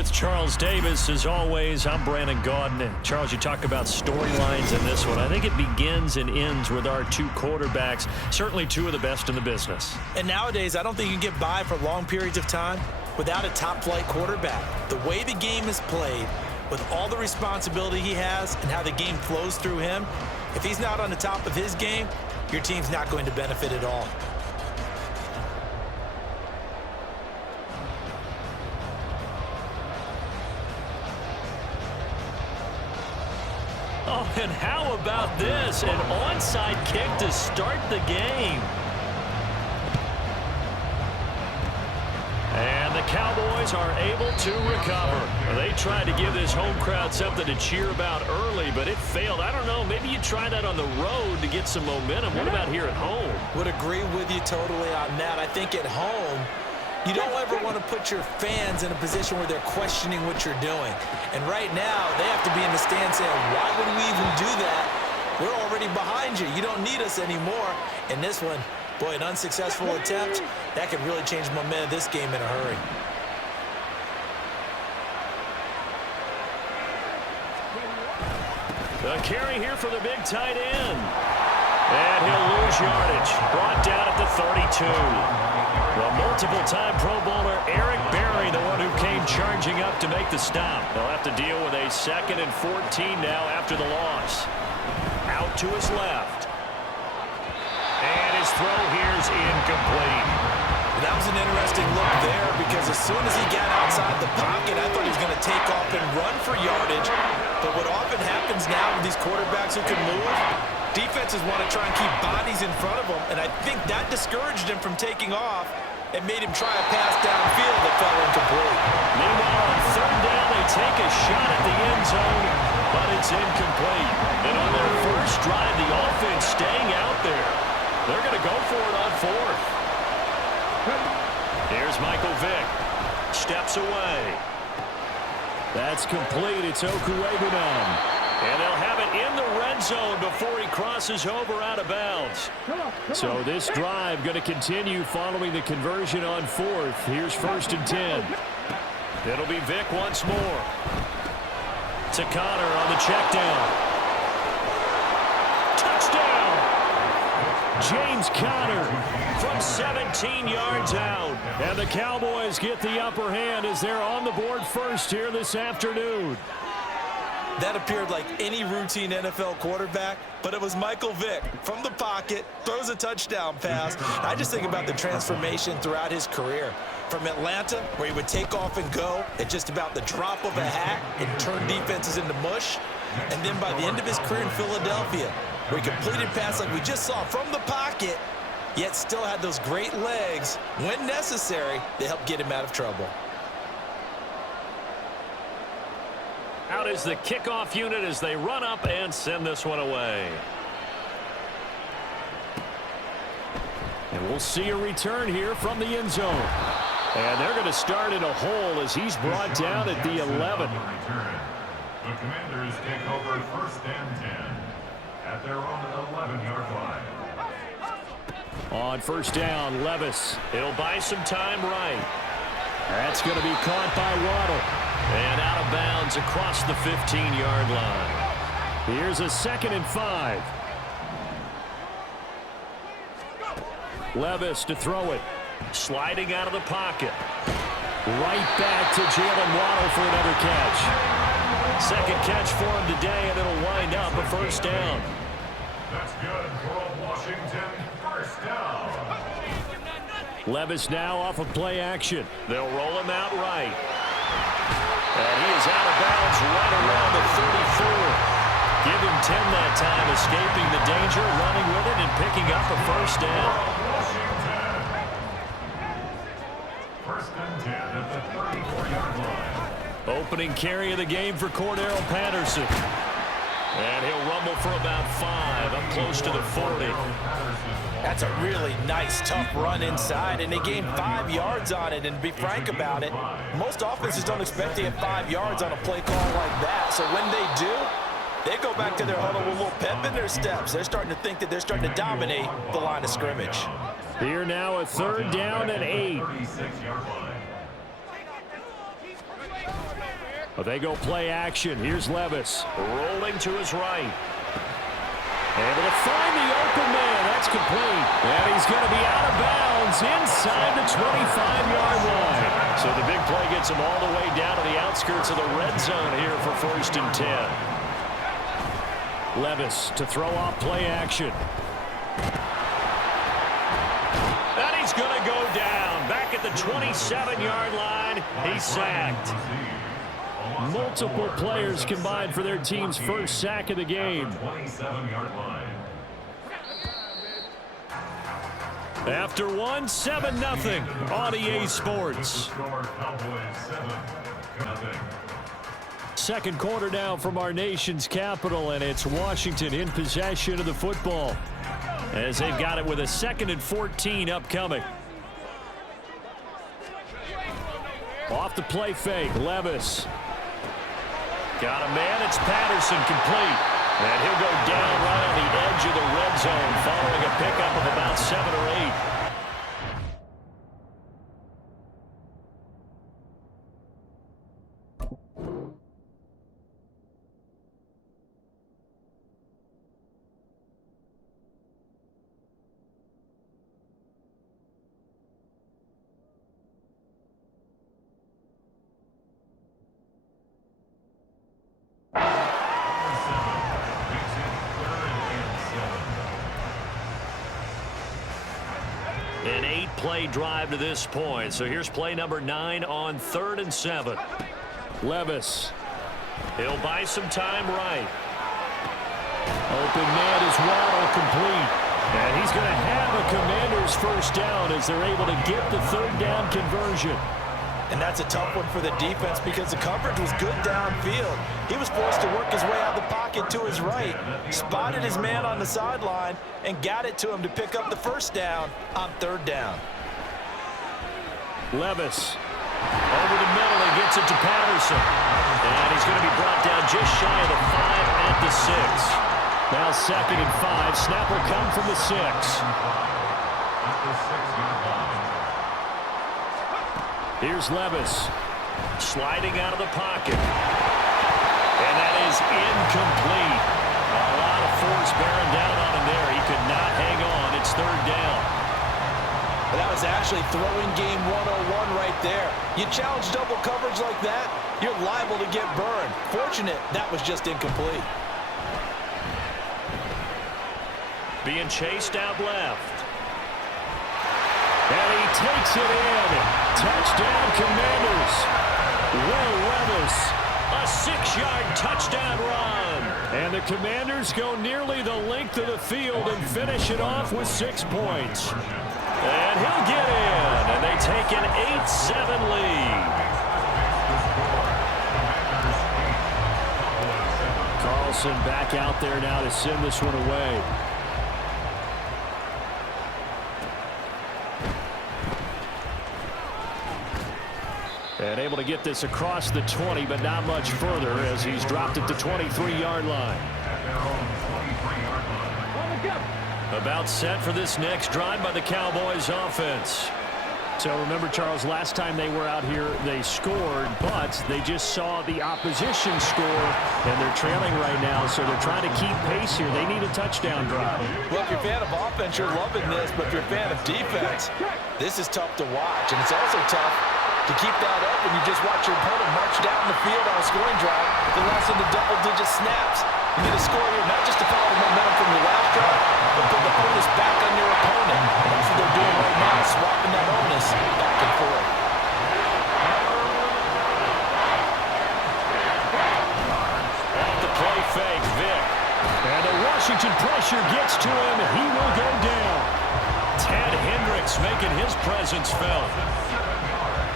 With Charles Davis, as always, I'm Brandon Gaudin. And Charles, you talk about storylines in this one. I think it begins and ends with our two quarterbacks, certainly two of the best in the business. And nowadays, I don't think you can get by for long periods of time without a top-flight quarterback. The way the game is played, with all the responsibility he has and how the game flows through him, if he's not on the top of his game, your team's not going to benefit at all. Oh, and how about this? An onside kick to start the game. And the Cowboys are able to recover. They tried to give this home crowd something to cheer about early, but it failed. I don't know, maybe you try that on the road to get some momentum. What about here at home? Would agree with you totally on that. I think at home, you don't ever want to put your fans in a position where they're questioning what you're doing. And right now, they have to be in the stand saying, why would we even do that? We're already behind you. You don't need us anymore. And this one, boy, an unsuccessful attempt, that could really change the momentum of this game in a hurry. The carry here for the big tight end. And he'll lose yardage. Brought down at the 32. The multiple-time Pro Bowler Eric Berry, the one who came charging up to make the stop. They'll have to deal with a 2nd and 14 now after the loss. Out to his left. And his throw here's incomplete. That was an interesting look there because as soon as he got outside the pocket, I thought he was going to take off and run for yardage. But what often happens now with these quarterbacks who can move, defenses want to try and keep bodies in front of them, and I think that discouraged him from taking off and made him try a pass downfield that fell incomplete. Meanwhile, on 3rd down, they take a shot at the end zone, but it's incomplete. And on their first drive, the offense staying out there. They're going to go for it on 4th. Here's Michael Vick. Steps away. That's complete. It's Okuegbunam. And they'll have it in the red zone before he crosses over out of bounds. So this drive going to continue following the conversion on 4th. Here's 1st and 10. It'll be Vick once more. To Connor on the check down. Touchdown! James Conner from 17 yards out. And the Cowboys get the upper hand as they're on the board first here this afternoon. That appeared like any routine NFL quarterback, but it was Michael Vick from the pocket, throws a touchdown pass. I just think about the transformation throughout his career. From Atlanta, where he would take off and go at just about the drop of a hat and turn defenses into mush. And then by the end of his career in Philadelphia, where he completed passes like we just saw from the pocket, yet still had those great legs, when necessary, to help get him out of trouble. Out is the kickoff unit as they run up and send this one away. And we'll see a return here from the end zone. And they're going to start in a hole as he's brought down at the 11. The Commanders take over 1st and 10 at their own 11-yard line. On 1st down, Levis. It'll buy some time right. That's going to be caught by Waddle. And out of bounds across the 15-yard line. Here's a 2nd and 5. Levis to throw it. Sliding out of the pocket. Right back to Jalen Waddle for another catch. 2nd catch for him today, and it'll wind up a 1st down. That's good for Washington. 1st down. Levis now off of play action. They'll roll him out right. And he is out of bounds right around the 34. Give him 10 that time, escaping the danger, running with it, and picking up a 1st down. Washington. 1st and 10 at the 34-yard line. Opening carry of the game for Cordero Patterson. And he'll rumble for about 5, up close to the 40. That's a really nice, tough run inside, and they gained 5 yards on it. And to be frank about it, most offenses don't expect to get 5 yards on a play call like that. So when they do, they go back to their huddle with a little pep in their steps. They're starting to think that they're starting to dominate the line of scrimmage. Here now a 3rd down and 8. They go play action. Here's Levis rolling to his right. Able to find the open man. That's complete. And he's going to be out of bounds inside the 25-yard line. So the big play gets him all the way down to the outskirts of the red zone here for 1st and 10. Levis to throw off play action. And he's going to go down. Back at the 27-yard line. He's sacked. Multiple players combined for their team's first sack of the game. After one, 7-0 on EA Sports. Second quarter now from our nation's capital, and it's Washington in possession of the football as they've got it with a 2nd and 14 upcoming. Off the play fake, Levis. Got a man, it's Patterson, complete. And he'll go down right on the edge of the red zone following a pickup of about 7 or 8. An 8-play drive to this point. So here's play number 9 on 3rd and 7. Levis. He'll buy some time right. Open man is Waddle, complete. And he's going to have a Commander's first down as they're able to get the 3rd down conversion. And that's a tough one for the defense because the coverage was good downfield. He was forced to work his way out of the pocket to his right, spotted his man on the sideline, and got it to him to pick up the first down on 3rd down. Levis over the middle and gets it to Patterson. And he's going to be brought down just shy of the 5 at the 6. Now 2nd and 5. Snap will come from the 6. Here's Levis sliding out of the pocket. And that is incomplete. A lot of force bearing down on him there. He could not hang on. It's 3rd down. That was actually throwing game 101 right there. You challenge double coverage like that, you're liable to get burned. Fortunate that was just incomplete. Being chased out left. And he takes it in. Touchdown, Commanders. Will Levis, a 6-yard touchdown run. And the Commanders go nearly the length of the field and finish it off with 6 points. And he'll get in, and they take an 8-7 lead. Carlson back out there now to send this one away. And able to get this across the 20, but not much further as he's dropped at the 23-yard line. About set for this next drive by the Cowboys offense. So remember, Charles, last time they were out here, they scored, but they just saw the opposition score, and they're trailing right now, so they're trying to keep pace here. They need a touchdown drive. Well, if you're a fan of offense, you're loving this, but if you're a fan of defense, this is tough to watch, and it's also tough to keep that up when you just watch your opponent march down the field on a scoring drive the last into double-digit snaps. You need to score here, not just to follow the momentum from your last drive, but put the onus back on your opponent. And that's what they're doing right now, swapping that onus back and forth. Off the play fake, Vic. And the Washington pressure gets to him. He will go down. Ted Hendricks making his presence felt.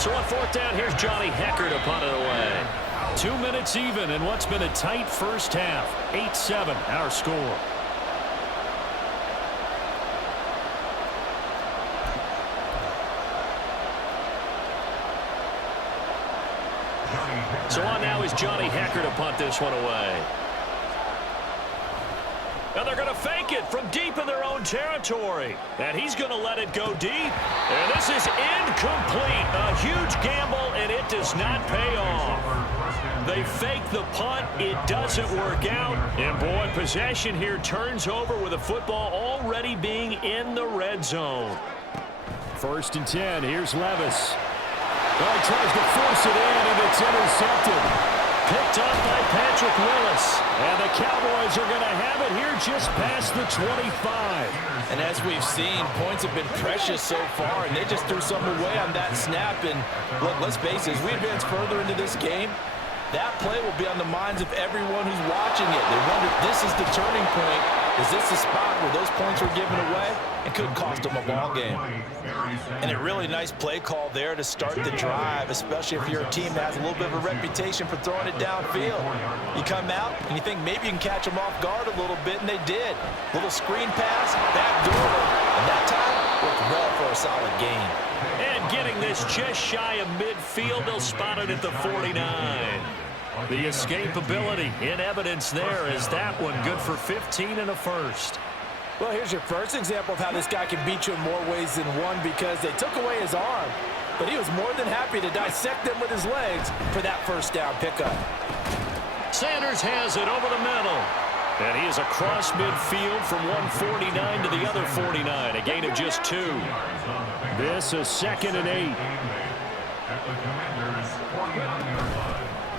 So on 4th down, here's Johnny Hecker to punt it away. 2 minutes even in what's been a tight first half. 8-7 our score. So on now is Johnny Hecker to punt this one away. And they're going to fake it from deep in their own territory. And he's going to let it go deep. And this is incomplete. A huge gamble, and it does not pay off. They fake the punt. It doesn't work out. And, boy, possession here turns over with the football already being in the red zone. 1st and 10. Here's Levis. Well, he tries to force it in, and it's intercepted. Picked up by Patrick Willis. And the Cowboys are going to have it here just past the 25. And as we've seen, points have been precious so far, and they just threw some away on that snap. And look, let's face it, as we advance further into this game, that play will be on the minds of everyone who's watching it. They wonder if this is the turning point. Is this the spot where those points were given away? It could cost them a ball game. And a really nice play call there to start the drive, especially if you're a team that has a little bit of a reputation for throwing it downfield. You come out and you think maybe you can catch them off guard a little bit, and they did. Little screen pass, backdoor, and that time worked well for a solid gain. And getting this just shy of midfield, they'll spot it at the 49. The escapability in evidence there is that one good for 15 and a first. Well, here's your first example of how this guy can beat you in more ways than one, because they took away his arm, but he was more than happy to dissect them with his legs for that first down pickup. Sanders has it over the middle. And he is across midfield from 149 to the other 49, a gain of just 2. This is 2nd and 8.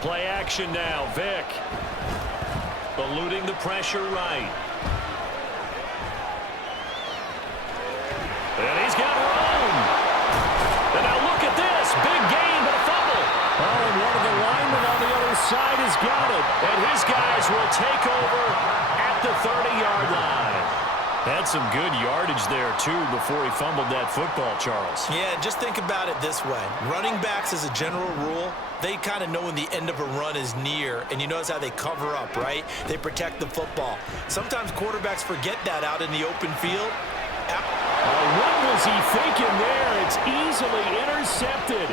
Play action now. Vick eluding the pressure right. And he's got room. And now look at this. Big gain, but a fumble. Oh, and one of the linemen on the other side has got it. And his guys will take over at the 30-yard line. Had some good yardage there, too, before he fumbled that football, Charles. Yeah, just think about it this way. Running backs, as a general rule, they kind of know when the end of a run is near, and you notice how they cover up, right? They protect the football. Sometimes quarterbacks forget that out in the open field. What was he thinking there? It's easily intercepted.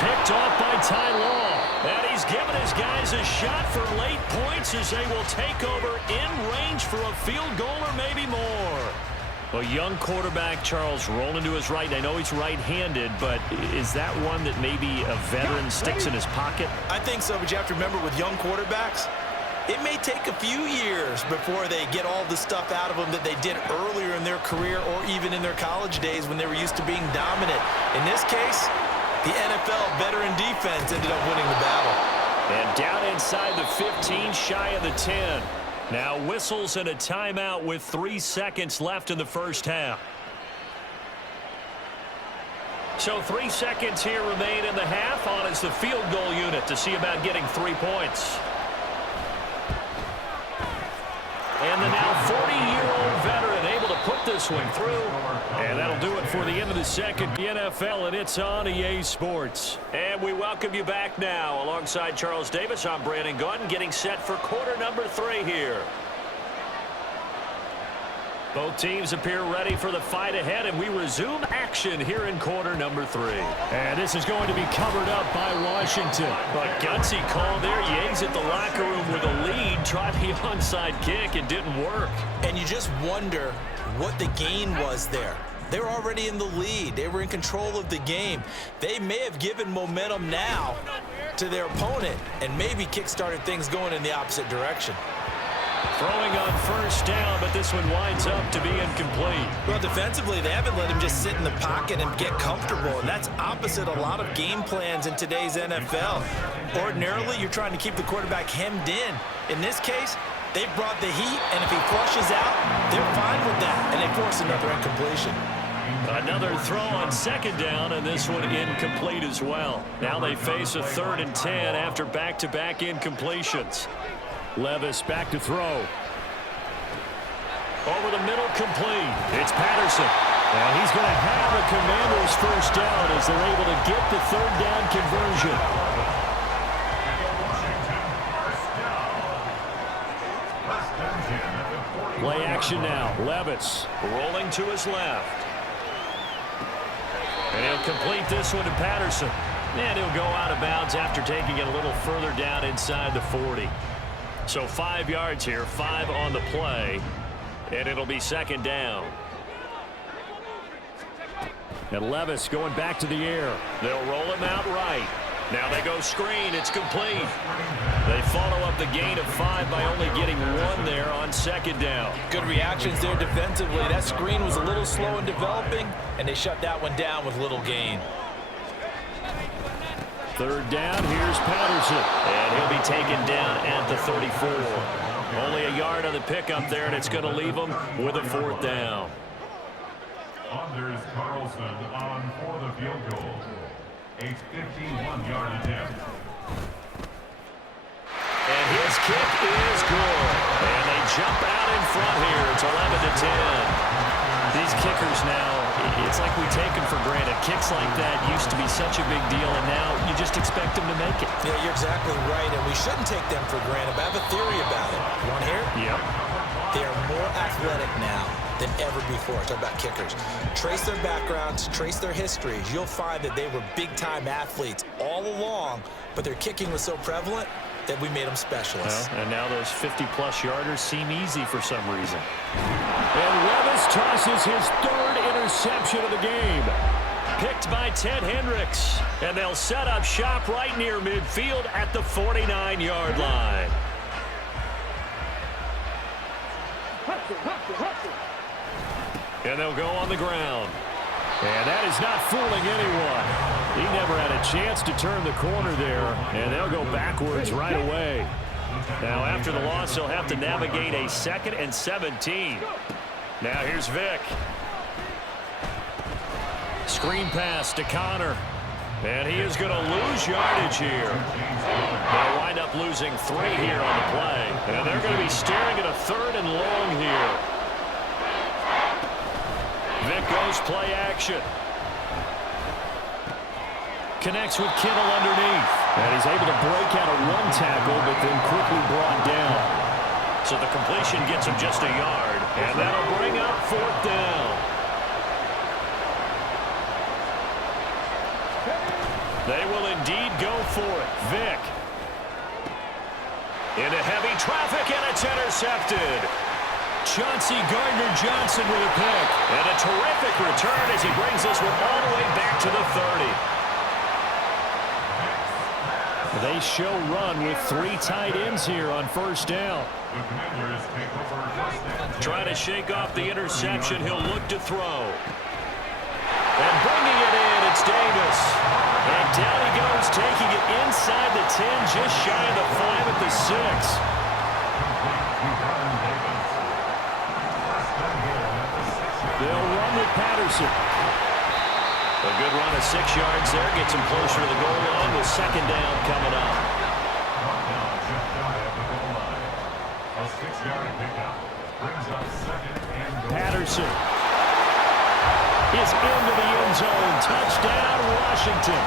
Picked off by Ty Law. And he's given his guys a shot for late points as they will take over in range for a field goal or maybe more. A young quarterback, Charles, rolling to his right. I know he's right-handed, but is that one that maybe a veteran sticks in his pocket? I think so, but you have to remember with young quarterbacks, it may take a few years before they get all the stuff out of them that they did earlier in their career or even in their college days when they were used to being dominant. In this case, the NFL veteran defense ended up winning the battle. And down inside the 15, shy of the 10. Now whistles and a timeout with 3 seconds left in the first half. So 3 seconds here remain in the half. On is the field goal unit to see about getting 3 points. And the now 40-year-old veteran able to put this one through. And that'll do it for the end of the second. The NFL, and it's on EA Sports. And we welcome you back now. Alongside Charles Davis, I'm Brandon Gaudin, getting set for quarter number 3 here. Both teams appear ready for the fight ahead, and we resume action here in quarter number 3. And this is going to be covered up by Washington. But gutsy call there. You exit the locker room with a lead. Tried the onside kick. It didn't work. And you just wonder what the gain was there. They were already in the lead. They were in control of the game. They may have given momentum now to their opponent and maybe kick-started things going in the opposite direction. Throwing on first down, but this one winds up to be incomplete. Well, defensively, they haven't let him just sit in the pocket and get comfortable, and that's opposite a lot of game plans in today's NFL. Ordinarily, you're trying to keep the quarterback hemmed in. In this case, they brought the heat, and if he flushes out, they're fine with that, and they force another incompletion. Another throw on second down, and this one incomplete as well. Now they face a 3rd and 10 after back-to-back incompletions. Levis back to throw. Over the middle, complete. It's Patterson. And he's going to have a Commanders first down as they're able to get the 3rd down conversion. Play action now. Levis rolling to his left. And he'll complete this one to Patterson. And he'll go out of bounds after taking it a little further down inside the 40. So 5 yards here, 5 on the play, and it'll be second down. And Levis going back to the air. They'll roll him out right. Now they go screen. It's complete. They follow up the gain of 5 by only getting 1 there on second down. Good reactions there defensively. That screen was a little slow in developing, and they shut that one down with little gain. Third down, here's Patterson. And he'll be taken down at the 34. Only a yard on the pickup there, and it's going to leave them with a 4th down. Anders Carlson on for the field goal. A 51-yard attempt. And his kick is good. And they jump out in front here. It's 11-10. These kickers now, it's like we take them for granted. Kicks like that used to be such a big deal, and now you just expect them to make it. Yeah, you're exactly right, and we shouldn't take them for granted. But I have a theory about it. You want to hear it? Yep. They are more athletic now than ever before. Talk about kickers. Trace their backgrounds, trace their histories. You'll find that they were big-time athletes all along, but their kicking was so prevalent that we made them specialists. Well, and now those 50-plus yarders seem easy for some reason. And Levis tosses his 3rd interception of the game. Picked by Ted Hendricks. And they'll set up shop right near midfield at the 49-yard line. And they'll go on the ground. And that is not fooling anyone. He never had a chance to turn the corner there, and they'll go backwards right away. Now, after the loss, they'll have to navigate a 2nd and 17. Now, here's Vick. Screen pass to Connor. And he is going to lose yardage here. They'll wind up losing 3 here on the play. And they're going to be staring at a 3rd and long here. Vick goes play action. Connects with Kittle underneath. And he's able to break out of 1 tackle, but then quickly brought down. So the completion gets him just a yard. And that'll bring up 4th down. They will indeed go for it. Vick. Into heavy traffic, and it's intercepted. Chauncey Gardner-Johnson with a pick. And a terrific return as he brings this one all the way back to the 30. They show run with 3 tight ends here on 1st down. Trying to shake off the interception. He'll look to throw. And bringing it in, it's Davis. And down he goes, taking it inside the 10, just shy of the 5 at the 6. They'll run with Patterson. A good run of 6 yards there. Gets him closer to the goal line with 2nd down coming up. A 6-yard pickup brings up 2nd and goal. Patterson is into the end zone. Touchdown, Washington.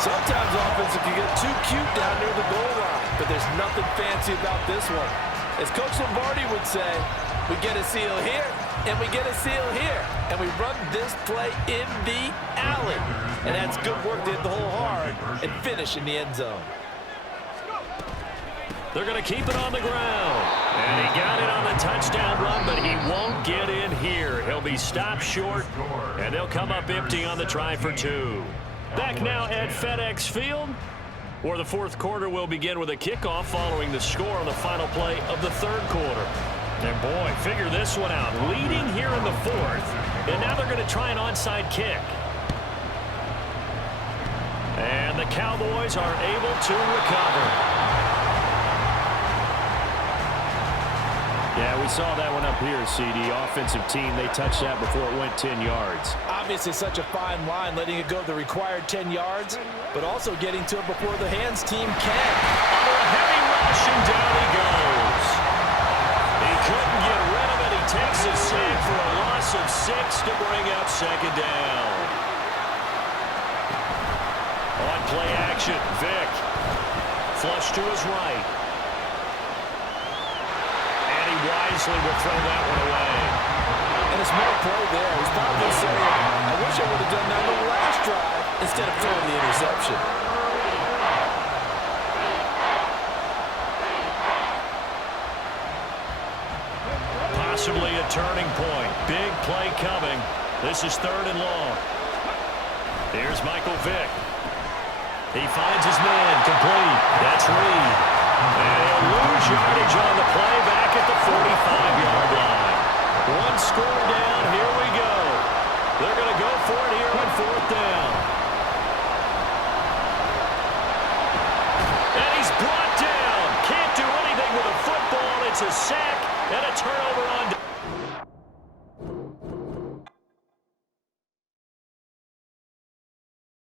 Sometimes offense can get too cute down near the goal line, but there's nothing fancy about this one. As Coach Lombardi would say, we get a seal here, and we get a seal here, and we run this play in the alley. And that's good work to hit the hole hard and finish in the end zone. They're going to keep it on the ground. And he got it on the touchdown run, but he won't get in here. He'll be stopped short, and they'll come up empty on the try for 2. Back now at FedEx Field, where the 4th quarter will begin with a kickoff following the score on the final play of the 3rd quarter. And boy, figure this one out. Leading here in the 4th, and now they're going to try an onside kick. And the Cowboys are able to recover. Yeah, we saw that one up here, CD. Offensive team, they touched that before it went 10 yards. Obviously, such a fine line, letting it go the required 10 yards, but also getting to it before the hands team can. Under a heavy rush, and down he goes. He couldn't get rid of it. He takes a sack for a loss of 6 to bring up 2nd down. On play action, Vick. Flush to his right. Wisely will throw that one away. And a smart play there. He's probably saying, I wish I would have done that on the last drive instead of throwing the interception. Possibly a turning point. Big play coming. This is 3rd and long. Here's Michael Vick. He finds his man, complete. That's Reed. And he'll lose yardage on the play back at the 45-yard line. One score down, here we go. They're going to go for it here on 4th down. And he's brought down. Can't do anything with a football. It's a sack and a turnover on